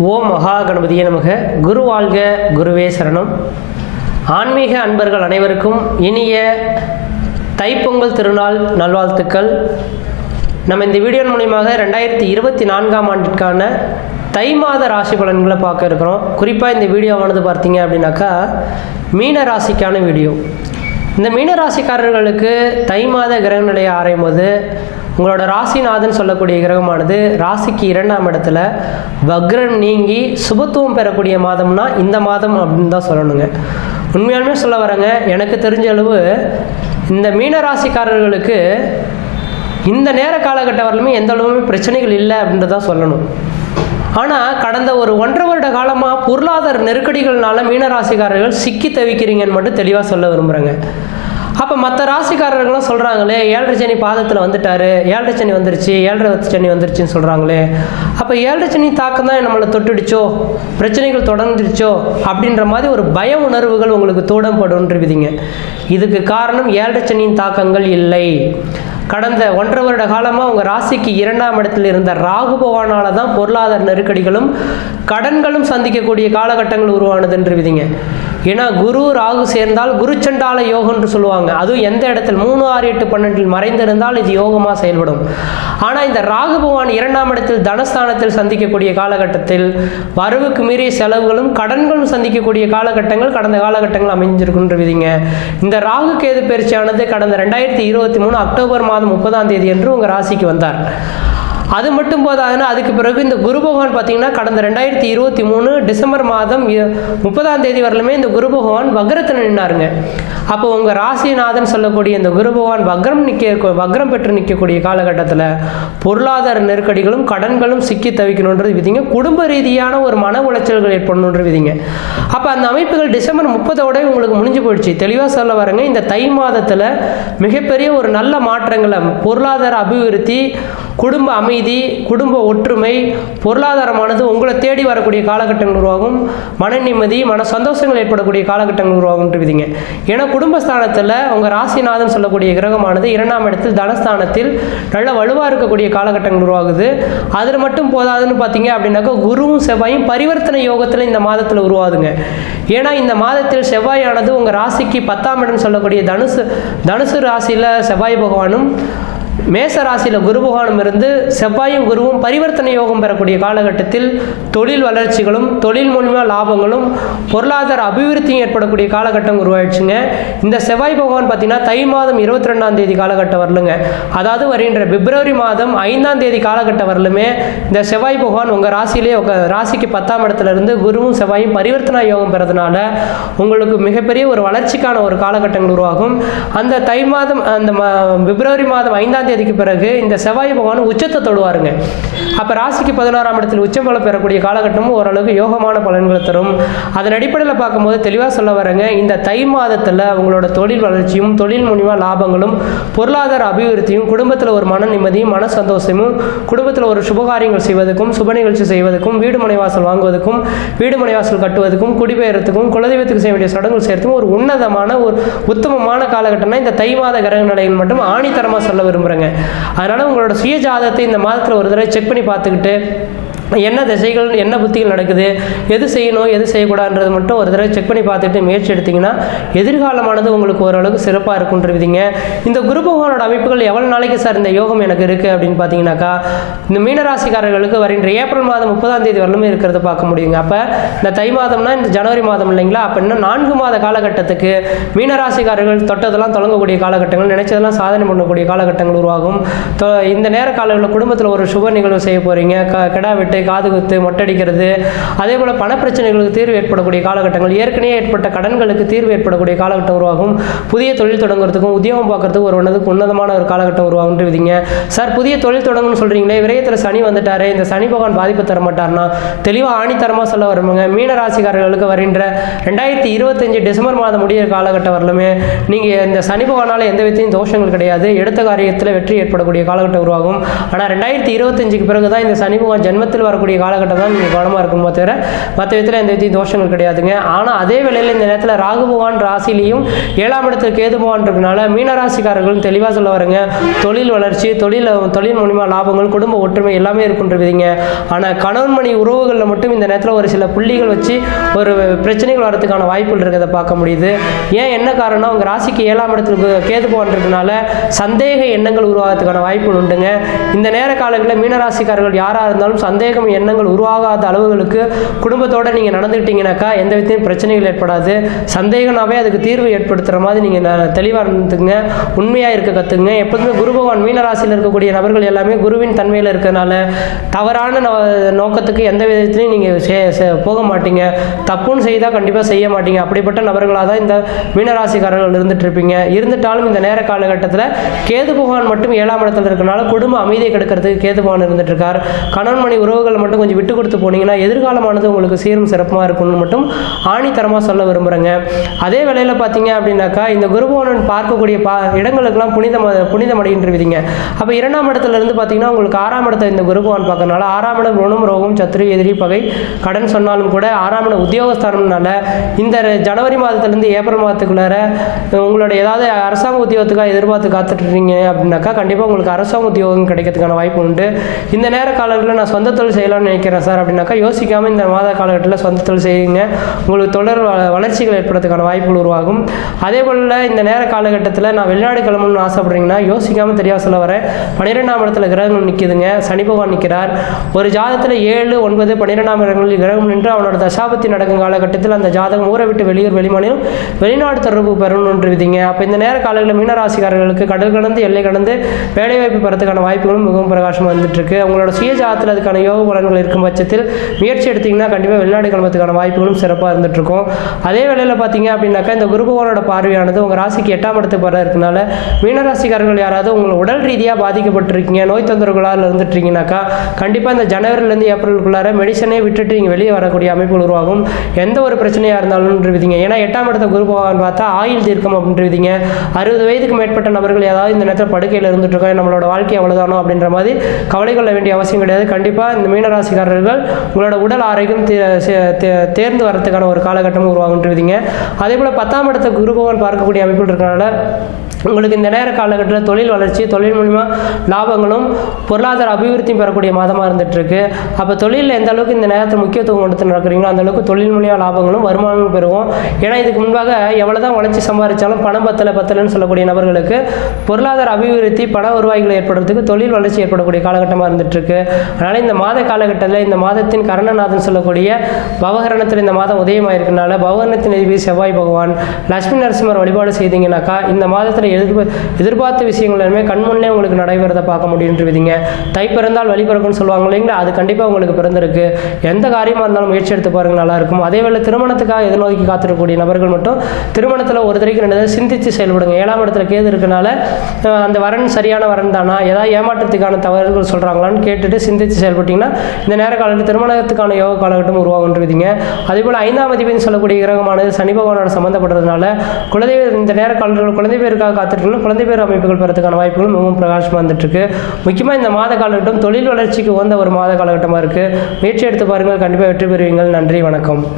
ஓம் மகா கணபதியே நமக. குரு வாழ்க குருவே சரணம். ஆன்மீக அன்பர்கள் அனைவருக்கும் இனிய தைப்பொங்கல் திருநாள் நல்வாழ்த்துக்கள். நம்ம இந்த வீடியோ மூலியமாக ரெண்டாயிரத்தி இருபத்தி நான்காம் ஆண்டிற்கான தை மாத ராசி பலன்களை பார்க்க இருக்கிறோம். குறிப்பாக இந்த வீடியோவானது பார்த்தீங்க அப்படின்னாக்கா மீன ராசிக்கான வீடியோ. இந்த மீன ராசிக்காரர்களுக்கு தை மாத கிரக நிலையை ஆராயும் போது உங்களோட ராசிநாதன் சொல்லக்கூடிய கிரகமானது ராசிக்கு இரண்டாம் இடத்துல வக்ரம் நீங்கி சுபத்துவம் பெறக்கூடிய மாதம்னா இந்த மாதம் அப்படின்னு தான் சொல்லணுங்க. உண்மையாலுமே சொல்ல வரேங்க. எனக்கு தெரிஞ்ச அளவு இந்த மீன ராசிக்காரர்களுக்கு இந்த நேர காலகட்டம் வரலுமே எந்த அளவுமே பிரச்சனைகள் இல்லை அப்படின்றதான் சொல்லணும். ஆனால் கடந்த ஒரு ஒன்றரை வருட காலமாக பொருளாதார நெருக்கடிகள்னால மீனராசிக்காரர்கள் சிக்கி தவிக்கிறீங்கன்னு மட்டும் தெளிவாக சொல்ல விரும்புகிறேங்க அப்போ மற்ற ராசிக்காரர்களும் சொல்கிறாங்களே ஏழரை சனி பாதத்தில் வந்துட்டாரு ஏழரை சனி வந்துருச்சு ஏழரை சனி வந்துருச்சுன்னு சொல்கிறாங்களே அப்போ ஏழரை சனி தாக்கம் தான் நம்மளை தொட்டுடுச்சோ பிரச்சனைகள் தொடர்ந்துருச்சோ அப்படின்ற மாதிரி ஒரு பய உணர்வுகள் உங்களுக்கு தூடப்படுன்றவிதிங்க இதுக்கு காரணம் ஏழரை சனியின் தாக்கங்கள் இல்லை. கடந்த ஒன்றரை வருட காலமாக உங்கள் ராசிக்கு இரண்டாம் இடத்தில் இருந்த ராகு பகவானால தான் பொருளாதார நெருக்கடிகளும் கடன்களும் சந்திக்கக்கூடிய காலகட்டங்கள் உருவானதுன்று விதிங்க ஏன்னா குரு ராகு சேர்ந்தால் குரு சண்டாள யோகம்னு சொல்லுவாங்க. அதுவும் எந்த இடத்தில்? மூணு ஆறு எட்டு பன்னெண்டில் மறைந்திருந்தால் இது யோகமாக செயல்படும். ஆனால் இந்த ராகு பகவான் இரண்டாம் இடத்தில் தனஸ்தானத்தில் சந்திக்கக்கூடிய காலகட்டத்தில் வரவுக்கு மீறிய செலவுகளும் கடன்களும் சந்திக்கக்கூடிய காலகட்டங்கள் கடந்த காலகட்டங்கள் அமைஞ்சிருக்குன்ற விதிங்க. இந்த ராகு கேது பயிற்சியானது கடந்த ரெண்டாயிரத்தி இருபத்தி மூணு அக்டோபர் மாதம் முப்பதாம் தேதி என்று உங்கள் ராசிக்கு வந்தார். அது மட்டும் போதாதுன்னா அதுக்கு பிறகு இந்த குரு பகவான் பார்த்தீங்கன்னா கடந்த ரெண்டாயிரத்தி இருபத்தி மூணு டிசம்பர் மாதம் முப்பதாம் தேதி வரலுமே இந்த குரு பகவான் வக்ரத்தில் நின்னாருங்க. அப்போ உங்கள் ராசிநாதன் சொல்லக்கூடிய இந்த குரு பகவான் வக்ரம் நிற்க வக்ரம் பெற்று நிற்கக்கூடிய காலகட்டத்தில் பொருளாதார நெருக்கடிகளும் கடன்களும் சிக்கி தவிக்கணுன்றது விதிங்க. குடும்ப ரீதியான ஒரு மன உளைச்சல்கள் ஏற்படணுன்ற விதிங்க. அப்போ அந்த அமைப்புகள் டிசம்பர் முப்பதோட உங்களுக்கு முடிஞ்சு போயிடுச்சு. தெளிவாக சொல்ல வரேங்க இந்த தை மாதத்தில் மிகப்பெரிய ஒரு நல்ல மாற்றங்களை பொருளாதார அபிவிருத்தி குடும்ப அமைதி குடும்ப ஒற்றுமை பொருளாதாரமானது உங்களை தேடி வரக்கூடிய காலகட்டங்கள் உருவாகும். மன நிம்மதி மன சந்தோஷங்கள் ஏற்படக்கூடிய காலகட்டங்கள் உருவாகும்ன்றவிதிங்க ஏன்னா குடும்பஸ்தானத்தில் உங்கள் ராசிநாதன் சொல்லக்கூடிய கிரகமானது இரண்டாம் இடத்தில் தனஸ்தானத்தில் நல்ல வலுவாக இருக்கக்கூடிய காலகட்டங்கள் உருவாகுது. அதில் மட்டும் போதாதுன்னு பார்த்தீங்க அப்படின்னாக்கா குருவும் செவ்வாயும் பரிவர்த்தனை யோகத்தில் இந்த மாதத்தில் உருவாகுதுங்க. ஏன்னா இந்த மாதத்தில் செவ்வாயானது உங்கள் ராசிக்கு பத்தாம் இடம் சொல்லக்கூடிய தனுசு தனுசு ராசியில் செவ்வாய் பகவானும் மேச ராசியில் குரு பகவானும் இருந்து செவ்வாயும் குருவும் பரிவர்த்தனை யோகம் பெறக்கூடிய காலகட்டத்தில் தொழில் வளர்ச்சிகளும் தொழில் மூலியமாக லாபங்களும் பொருளாதார அபிவிருத்தியும் ஏற்படக்கூடிய காலகட்டம் உருவாயிடுச்சுங்க. இந்த செவ்வாய் பகவான் பார்த்தீங்கன்னா தை மாதம் இருபத்தி ரெண்டாம் தேதி காலகட்டம் வரலுங்க. அதாவது வருகின்ற பிப்ரவரி மாதம் ஐந்தாம் தேதி காலகட்டம் வரலுமே. இந்த செவ்வாய் பகவான் உங்கள் ராசியிலே உங்கள் ராசிக்கு பத்தாம் இடத்துல இருந்து குருவும் செவ்வாயும் பரிவர்த்தனா யோகம் பெறதுனால உங்களுக்கு மிகப்பெரிய ஒரு வளர்ச்சிக்கான ஒரு காலகட்டங்கள் உருவாகும். அந்த தை மாதம் அந்த பிப்ரவரி மாதம் ஐந்தாம் தேதிக்கு பிறகு இந்த செவ்வாய் பகவான் உச்சத்தை தொடுவாருங்க. அப்போ ராசிக்கு பதினாறாம் இடத்தில் உச்சம் பலம் பெறக்கூடிய காலகட்டமும் ஓரளவுக்கு யோகமான பலன்களை தரும். அதன் அடிப்படையில் பார்க்கும்போது தெளிவாக சொல்ல வரேங்க இந்த தை மாதத்தில் உங்களோட தொழில் வளர்ச்சியும் தொழில் மூலிமா லாபங்களும் பொருளாதார அபிவிருத்தியும் குடும்பத்தில் ஒரு மன நிம்மதியும் மன சந்தோஷமும் குடும்பத்தில் ஒரு சுபகாரியங்கள் செய்வதற்கும் சுப நிகழ்ச்சி செய்வதற்கும் வீடு மனைவாசல் வாங்குவதற்கும் வீடு மனைவாசல் கட்டுவதற்கும் குடிபெயர்த்துக்கும் குலதெய்வத்துக்கு செய்ய வேண்டிய சடங்குகள் சேர்த்துக்கும் ஒரு உன்னதமான ஒரு உத்தமமான காலகட்டம்னா இந்த தை மாத கிரக நிலைகள் மட்டும் ஆணித்தரமாக சொல்ல விரும்புகிறேன் விரும்புகிறேங்க அதனால் உங்களோட சுய ஜாதகத்தை இந்த மாதத்தில் ஒரு தடவை செக் பண்ணி பார்த்துக்கிட்டு என்ன திசைகள் என்ன புத்திகள் நடக்குது எது செய்யணும் எது செய்யக்கூடாதுன்றது மட்டும் ஒரு தடவை செக் பண்ணி பார்த்துட்டு முயற்சி எடுத்தீங்கன்னா எதிர்காலமானது உங்களுக்கு ஓரளவுக்கு சிறப்பாக இருக்குன்றவிதிங்க இந்த குரு பகவானோட அமைப்புகள் எவ்வளோ நாளைக்கு சார் இந்த யோகம் எனக்கு இருக்குது அப்படின்னு பார்த்தீங்கன்னாக்கா இந்த மீனராசிக்காரர்களுக்கு வருகின்ற ஏப்ரல் மாதம் முப்பதாம் தேதி வரலுமே இருக்கிறத பார்க்க முடியுங்க. அப்போ இந்த தை மாதம்னா இந்த ஜனவரி மாதம் இல்லைங்களா? அப்போ இன்னும் நான்கு மாத காலகட்டத்துக்கு மீனராசிக்காரர்கள் தொட்டதெல்லாம் தொடங்கக்கூடிய காலகட்டங்கள் நினைச்சதெல்லாம் சாதனை பண்ணக்கூடிய காலகட்டங்கள் உருவாகும். தொ- இந்த நேர காலங்களில் குடும்பத்தில் ஒரு சுப நிகழ்வு செய்ய போகிறீங்க க கிடா வெட்டு காது குத்து மொட்டடிக்கிறது. அதே போல் பணப்பிரச்சனைகளுக்கு தீர்வு ஏற்படக்கூடிய காலகட்டங்கள். ஏற்கனவே ஏற்பட்ட கடன்களுக்கு தீர்வு ஏற்படக்கூடிய காலகட்டம் உருவாகும். புதிய தொழில் தொடங்குறதுக்கும் உத்தியோகம் பார்க்கறதுக்கும் ஒரு உன்னதுக்கு உன்னதமான ஒரு காலகட்டம் உருவாகுன்ற விதிங்க சார் புதிய தொழில் தொடங்கணும்னு சொல்கிறீங்களே விரயத்தில் சனி வந்துட்டாரு இந்த சனி பகவான் பாதிப்பு தர மாட்டார்னா தெளிவாக ஆணித்தரமாக சொல்ல வருவாங்க மீன ராசிக்காரர்களுக்கு வருகின்ற ரெண்டாயிரத்தி இருபத்தஞ்சு டிசம்பர் மாதம் முடிய காலகட்டம் வரலுமே நீங்கள் இந்த சனி பகவானால் எந்த விதத்தையும் தோஷங்கள் கிடையாது. எடுத்த காரியத்தில் வெற்றி ஏற்படக்கூடிய காலகட்டம் உருவாகும். ஆனால் ரெண்டாயிரத்தி இருபத்தஞ்சுக்கு பிறகு தான் இந்த சனி பகவான் ஜென்மத்தில் தோல்விகள் வரக்கூடிய காலகட்டம் தான் நீங்கள் கவனமாக இருக்குமோ தவிர மற்ற விதத்தில் எந்த விதத்தையும் தோஷங்கள் கிடையாதுங்க. ஆனால் அதே வேளையில் இந்த நேரத்தில் ராகு பகவான் ராசிலையும் ஏழாம் இடத்துல கேது பகவான் இருக்கனால மீனராசிக்காரர்களும் தெளிவாக சொல்ல வரங்க. தொழில் வளர்ச்சி தொழில் தொழில் மூலிமா லாபங்கள் குடும்ப ஒற்றுமை எல்லாமே இருக்குன்றவிதிங்க ஆனால் கணவன் மணி உறவுகளில் மட்டும் இந்த நேரத்தில் ஒரு சில புள்ளிகள் வச்சு ஒரு பிரச்சனைகள் வரதுக்கான வாய்ப்புகள் இருக்கிறத பார்க்க முடியுது. ஏன் என்ன காரணம் உங்கள் ராசிக்கு ஏழாம் இடத்துக்கு கேது பகவான் இருக்கனால சந்தேக எண்ணங்கள் உருவாகிறதுக்கான வாய்ப்புகள் உண்டுங்க. இந்த நேர காலங்களில் மீனராசிக்காரர்கள் யாராக இருந்தாலும் சந்தேகம் எண்ணங்கள் உருவாகாத அளவுகளுக்கு குடும்பத்தோடு நீங்கள் நடந்துக்கிட்டீங்கனாக்கா எந்த விதத்தையும் பிரச்சனைகள் ஏற்படாது. சந்தேகம்னாவே அதுக்கு தீர்வு ஏற்படுத்துகிற மாதிரி நீங்கள் தெளிவாக இருந்துங்க உண்மையாக இருக்க கற்றுங்க எப்போதுமே குரு பகவான் மீனராசியில் இருக்கக்கூடிய நபர்கள் எல்லாமே குருவின் தன்மையில் இருக்கிறனால தவறான நோக்கத்துக்கு எந்த விதத்துலையும் நீங்கள் போக மாட்டீங்க. தப்புன்னு செய்தால் கண்டிப்பாக செய்ய மாட்டீங்க. அப்படிப்பட்ட நபர்களாக தான் இந்த மீனராசிக்காரர்கள் இருந்துட்டு இருப்பீங்க. இருந்துட்டாலும் இந்த நேர காலகட்டத்தில் கேது பகவான் மட்டும் ஏழாம் இடத்துல இருக்கனால குடும்ப அமைதியை கெடுக்கிறதுக்கு கேது பகவான் இருந்துட்டு இருக்கார். கணவன் மணி உறவு உறவுகளை மட்டும் கொஞ்சம் விட்டு கொடுத்து போனீங்கன்னா எதிர்காலமானது உங்களுக்கு சீரும் சிறப்புமாக இருக்கும்னு மட்டும் ஆணித்தரமாக சொல்ல விரும்புகிறேங்க அதே வேளையில் பார்த்தீங்க அப்படின்னாக்கா இந்த குருபவனன் பார்க்கக்கூடிய பா இடங்களுக்கெல்லாம் புனிதம் புனிதமடைகின்றவிதிங்க அப்போ இரண்டாம் இடத்துல இருந்து பார்த்தீங்கன்னா உங்களுக்கு ஆறாம் இடத்தை இந்த குருபவன் பார்க்கறனால ஆறாம் இடம் ருணம் ரோகம் சத்ரு எதிரி பகை கடன் சொன்னாலும் கூட ஆறாம் இடம் உத்தியோகஸ்தானம்னால இந்த ஜனவரி மாதத்துலேருந்து ஏப்ரல் மாதத்துக்குள்ளார உங்களோட ஏதாவது அரசாங்க உத்தியோகத்துக்காக எதிர்பார்த்து காத்துட்டு இருக்கீங்க அப்படின்னாக்கா கண்டிப்பாக உங்களுக்கு அரசாங்க உத்தியோகம் கிடைக்கிறதுக்கான வாய்ப்பு உண்டு. இந்த நேர காலங்களில் நான் சொந்த தொழில் செய்யலாம்னு நினைக்கிறேன் சார் அப்படின்னாக்கா யோசிக்காமல் இந்த மாத காலகட்டத்தில் சொந்த தொழில் செய்யுங்க. உங்களுக்கு தொடர் வளர்ச்சிகள் ஏற்படுறதுக்கான வாய்ப்புகள் உருவாகும். அதே போல் இந்த நேர காலகட்டத்தில் நான் வெளிநாடு கிளம்பணும்னு ஆசைப்படுறீங்கன்னா யோசிக்காமல் தெரியாத சொல்ல வரேன். பன்னிரெண்டாம் இடத்துல கிரகங்கள் நிற்கிதுங்க சனி பகவான் நிற்கிறார் ஒரு ஜாதகத்தில் ஏழு ஒன்பது பன்னிரெண்டாம் இடங்களில் கிரகம் நின்று அவனோட தசாபத்தி நடக்கும் காலகட்டத்தில் அந்த ஜாதகம் ஊரை விட்டு வெளியூர் வெளிமாநிலம் வெளிநாடு தொடர்பு பெறணுன்ற விதிங்க அப்போ இந்த நேர காலங்களில் மீனராசிக்காரர்களுக்கு கடல் கடந்து எல்லை கடந்து வேலைவாய்ப்பு பெறத்துக்கான வாய்ப்புகளும் மிகவும் பிரகாசமாக வந்துட்டுருக்கு. இருக்கு உங்களோட சுய ஜாதத்தில் அதுக்கான யோக பலன்கள் இருக்கும் பட்சத்தில் முயற்சி எடுத்தீங்கன்னா கண்டிப்பாக வெளிநாடு கிளம்புறதுக்கான வாய்ப்புகளும் சிறப்பாக இருந்துட்டு இருக்கும் அதே வேளையில் பார்த்தீங்க அப்படின்னாக்கா இந்த குருபகவானோட பார்வையானது உங்கள் ராசிக்கு எட்டாம் இடத்துக்கு வர இருக்கனால மீனராசிக்காரர்கள் யாராவது உங்களை உடல் ரீதியாக பாதிக்கப்பட்டிருக்கீங்க நோய் தொந்தரவுகளால் இருந்துட்டுருக்கீங்கனாக்கா கண்டிப்பாக இந்த ஜனவரிலேருந்து ஏப்ரலுக்குள்ளார மெடிசனே விட்டுட்டு நீங்கள் வெளியே வரக்கூடிய அமைப்புகள் உருவாகும். எந்த ஒரு பிரச்சனையாக இருந்தாலும் விதிங்க ஏன்னா எட்டாம் இடத்த குரு பகவான் பார்த்தா ஆயுள் தீர்க்கம் அப்படின்ற விதிங்க அறுபது வயதுக்கு மேற்பட்ட நபர்கள் ஏதாவது இந்த நேரத்தில் படுக்கையில் இருந்துட்டு இருக்கோம் நம்மளோட வாழ்க்கை அவ்வளோதானோ அப்படின்ற மாதிரி கவலை கொள்ள வேண்டிய அவசியம் கிடையாது. கண்டிப்பாக இந்த மீனராசிக்காரர்கள் உங்களோட உடல் ஆரோக்கியம் தே- தேர்ந்து வர்றதுக்கான ஒரு காலகட்டமும் உருவாகுன்றதுங்க அதே போல் பத்தாம் இடத்த குருபவன் பார்க்கக்கூடிய அமைப்புகள் இருக்கிறனால உங்களுக்கு இந்த நேர காலகட்டத்தில் தொழில் வளர்ச்சி தொழில் மூலிமா லாபங்களும் பொருளாதார அபிவிருத்தியும் பெறக்கூடிய மாதமாக இருந்துகிட்ருக்கு அப்போ தொழிலில் எந்த அளவுக்கு இந்த நேரத்தில் முக்கியத்துவம் கொடுத்து நடக்கிறீங்களோ அந்த அளவுக்கு தொழில் மூலியமாக லாபங்களும் வருமானமும் பெறுவோம். ஏன்னா இதுக்கு முன்பாக எவ்வளோ தான் உழைச்சி சம்பாதிச்சாலும் பணம் பத்தலை பத்தலைன்னு சொல்லக்கூடிய நபர்களுக்கு பொருளாதார அபிவிருத்தி பண வருவாய்களை ஏற்படுறதுக்கு தொழில் வளர்ச்சி ஏற்படக்கூடிய காலகட்டமாக இருந்துகிட்ருக்கு அதனால் இந்த மாத காலகட்டத்தில் இந்த மாதத்தின் கரணநாதன் சொல்லக்கூடிய பவகரணத்தில் இந்த மாதம் உதயமாயிருக்கனால பவகரணத்தின் அதிபதி செவ்வாய் பகவான் லட்சுமி நரசிம்மர் வழிபாடு செய்தீங்கன்னாக்கா இந்த மாதத்தில் எதிர்ப்பு எதிர்பார்த்த விஷயங்கள் எல்லாமே கண்முன்னே உங்களுக்கு நடைபெறதை பார்க்க முடியுன்ற விதிங்க தை பிறந்தால் வழிபிறக்கும்னு சொல்லுவாங்க இல்லைங்களா? அது கண்டிப்பாக உங்களுக்கு பிறந்திருக்கு. எந்த காரியமாக இருந்தாலும் முயற்சி எடுத்து பாருங்க நல்லா இருக்கும். அதே வேளை திருமணத்துக்காக எதிர்நோக்கி காத்திருக்கக்கூடிய நபர்கள் மட்டும் திருமணத்தில் ஒரு தடவைக்கு ரெண்டு தடவை சிந்தித்து செயல்படுங்க. ஏழாம் இடத்துல கேது இருக்கனால அந்த வரன் சரியான வரன் தானா ஏதாவது ஏமாற்றத்துக்கான தவறுகள் சொல்கிறாங்களான்னு கேட்டுட்டு சிந்தித்து செயல்பட்டிங்கன்னா இந்த நேர காலத்தில் திருமணத்துக்கான யோக காலகட்டம் உருவாகுன்றதுங்க அதே போல் ஐந்தாம் அதிபதினு சொல்லக்கூடிய கிரகமானது சனி பகவானோட சம்மந்தப்படுறதுனால குலதெய்வ இந்த நேர காலத்தில் குழந்தை பேருக்காக காத்திருக்கணும் குழந்தை பேர் அமைப்புகள் பெறதுக்கான வாய்ப்புகளும் மிகவும் பிரகாசமாக வந்துட்டுருக்கு முக்கியமாக இந்த மாத காலகட்டம் தொழில் வளர்ச்சிக்கு உகந்த ஒரு மாத காலகட்டமாக இருக்குது முயற்சி எடுத்து பாருங்கள். கண்டிப்பாக வெற்றி பெறுவீங்கள். நன்றி. வணக்கம்.